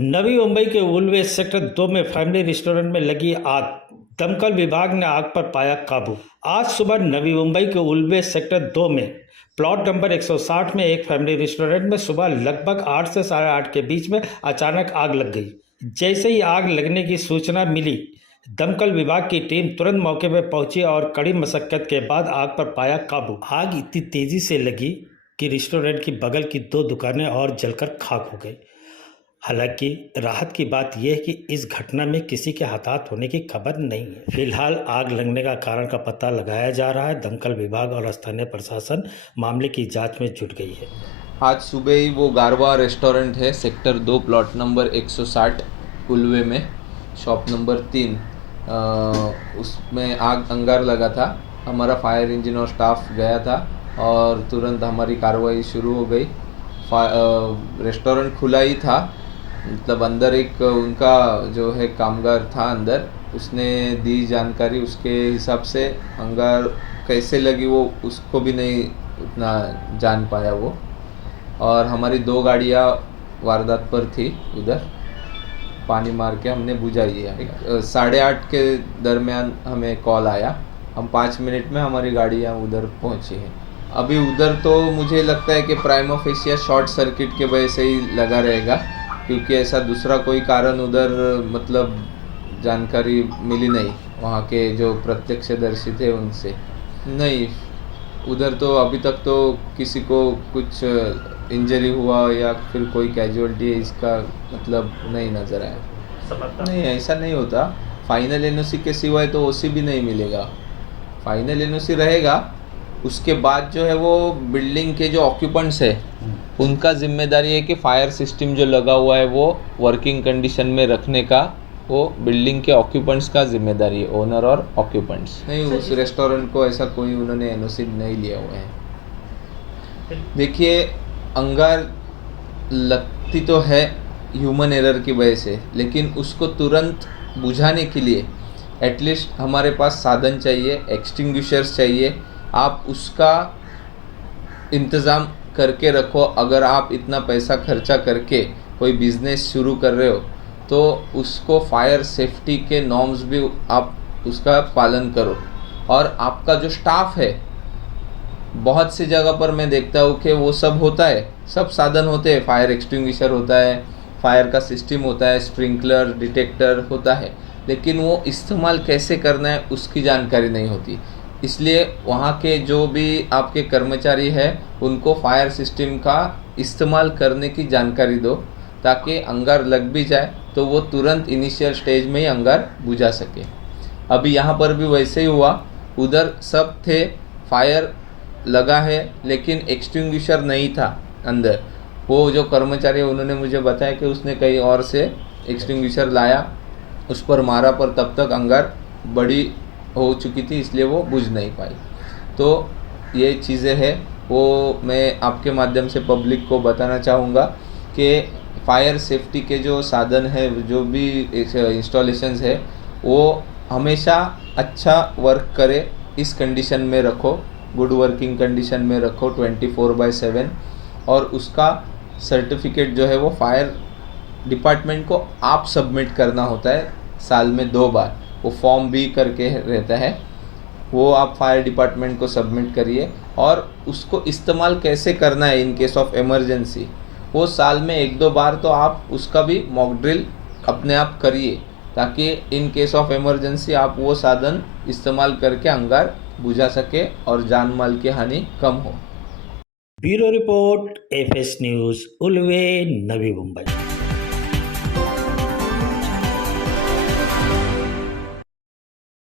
नवी मुंबई के उलवे सेक्टर 2 में family restaurant में लगी आग। दमकल विभाग ने आग पर पाया काबू। आज सुबह नवी मुंबई के उलवे सेक्टर 2 में प्लॉट नंबर 160 में एक फैमिली रेस्टोरेंट में सुबह लगभग 8 से 8:30 के बीच में अचानक आग लग गई। जैसे ही आग लगने की सूचना मिली, दमकल विभाग की टीम तुरंत मौके पर पहुंची और कड़ी मशक्कत के बाद आग पर पाया काबू। आग इतनी तेजी से लगी कि रेस्टोरेंट की बगल की 2 दुकानें और जलकर खाक हो गई। हालांकि राहत की बात यह है कि इस घटना में किसी के हताहत होने की खबर नहीं है। फिलहाल आग लगने का कारण का पता लगाया जा रहा है। दमकल विभाग और स्थानीय प्रशासन मामले की जांच में जुट गई है। आज सुबह ही वो गारवा रेस्टोरेंट है, सेक्टर 2 प्लॉट नंबर 160 उलवे में, शॉप नंबर 3, उसमें आग अंगार लगा था। हमारा फायर इंजन और स्टाफ गया था और तुरंत हमारी कार्रवाई शुरू हो गई। रेस्टोरेंट खुला ही था, मतलब अंदर एक उनका जो है कामगार था अंदर, उसने दी जानकारी, उसके हिसाब से अंगार कैसे लगी वो उसको भी नहीं उतना जान पाया वो। और हमारी 2 गाड़ियाँ वारदात पर थी, उधर पानी मार के हमने बुझाई है। 8:30 के दरमियान हमें कॉल आया, हम 5 मिनट में हमारी गाड़ियाँ उधर पहुँची हैं। अभी उधर तो मुझे लगता है कि प्राइमा फेसिया शॉर्ट सर्किट के वजह से ही लगा रहेगा, क्योंकि ऐसा दूसरा कोई कारण उधर मतलब जानकारी मिली नहीं वहाँ के जो प्रत्यक्षदर्शी थे उनसे। नहीं, उधर तो अभी तक तो किसी को कुछ इंजरी हुआ या फिर कोई कैजुअलिटी इसका मतलब नहीं नज़र आया। नहीं, ऐसा नहीं होता। फाइनल एनओसी के सिवाय तो ओसी भी नहीं मिलेगा। फाइनल एनओसी रहेगा, उसके बाद जो है वो बिल्डिंग के जो ऑक्यूपेंट्स है उनका जिम्मेदारी है कि फायर सिस्टम जो लगा हुआ है वो वर्किंग कंडीशन में रखने का वो बिल्डिंग के ऑक्यूपेंट्स का जिम्मेदारी है, ओनर और ऑक्यूपेंट्स नहीं। उस रेस्टोरेंट को ऐसा कोई उन्होंने एनओसी नहीं लिया हुआ है। देखिए, अंगार लगती तो है ह्यूमन एरर की वजह से, लेकिन उसको तुरंत बुझाने के लिए एटलीस्ट हमारे पास साधन चाहिए, एक्सटिंग्विशर्स चाहिए। आप उसका इंतज़ाम करके रखो। अगर आप इतना पैसा खर्चा करके कोई बिज़नेस शुरू कर रहे हो तो उसको फायर सेफ्टी के नॉर्म्स भी आप उसका पालन करो। और आपका जो स्टाफ है, बहुत सी जगह पर मैं देखता हूँ कि वो सब होता है, सब साधन होते हैं, फायर एक्सटिंग्विशर होता है, फायर का सिस्टम होता है, स्प्रिंकलर डिटेक्टर होता है, लेकिन वो इस्तेमाल कैसे करना है उसकी जानकारी नहीं होती। इसलिए वहाँ के जो भी आपके कर्मचारी हैं उनको फायर सिस्टम का इस्तेमाल करने की जानकारी दो, ताकि अंगार लग भी जाए तो वो तुरंत इनिशियल स्टेज में ही अंगार बुझा सके। अभी यहाँ पर भी वैसे ही हुआ, उधर सब थे, फायर लगा है लेकिन एक्सटिंग्विशर नहीं था अंदर। वो जो कर्मचारी है उन्होंने मुझे बताया कि उसने कहीं और से एक्सटिंग्विशर लाया, उस पर मारा, पर तब तक अंगार बड़ी हो चुकी थी, इसलिए वो बुझ नहीं पाई। तो ये चीज़ें हैं, वो मैं आपके माध्यम से पब्लिक को बताना चाहूँगा कि फायर सेफ्टी के जो साधन है, जो भी इंस्टॉलेशंस है, वो हमेशा अच्छा वर्क करे, इस कंडीशन में रखो, गुड वर्किंग कंडीशन में रखो 24/7। और उसका सर्टिफिकेट जो है वो फायर डिपार्टमेंट को आप सबमिट करना होता है साल में 2 बार। वो फॉर्म भी करके रहता है, वो आप फायर डिपार्टमेंट को सबमिट करिए। और उसको इस्तेमाल कैसे करना है इन केस ऑफ इमरजेंसी, वो साल में 1-2 बार तो आप उसका भी मॉक ड्रिल अपने आप करिए, ताकि इन केस ऑफ इमरजेंसी आप वो साधन इस्तेमाल करके अंगार बुझा सके और जान माल की हानि कम हो। Bureau report, FS news, Ulwe, Navi Mumbai.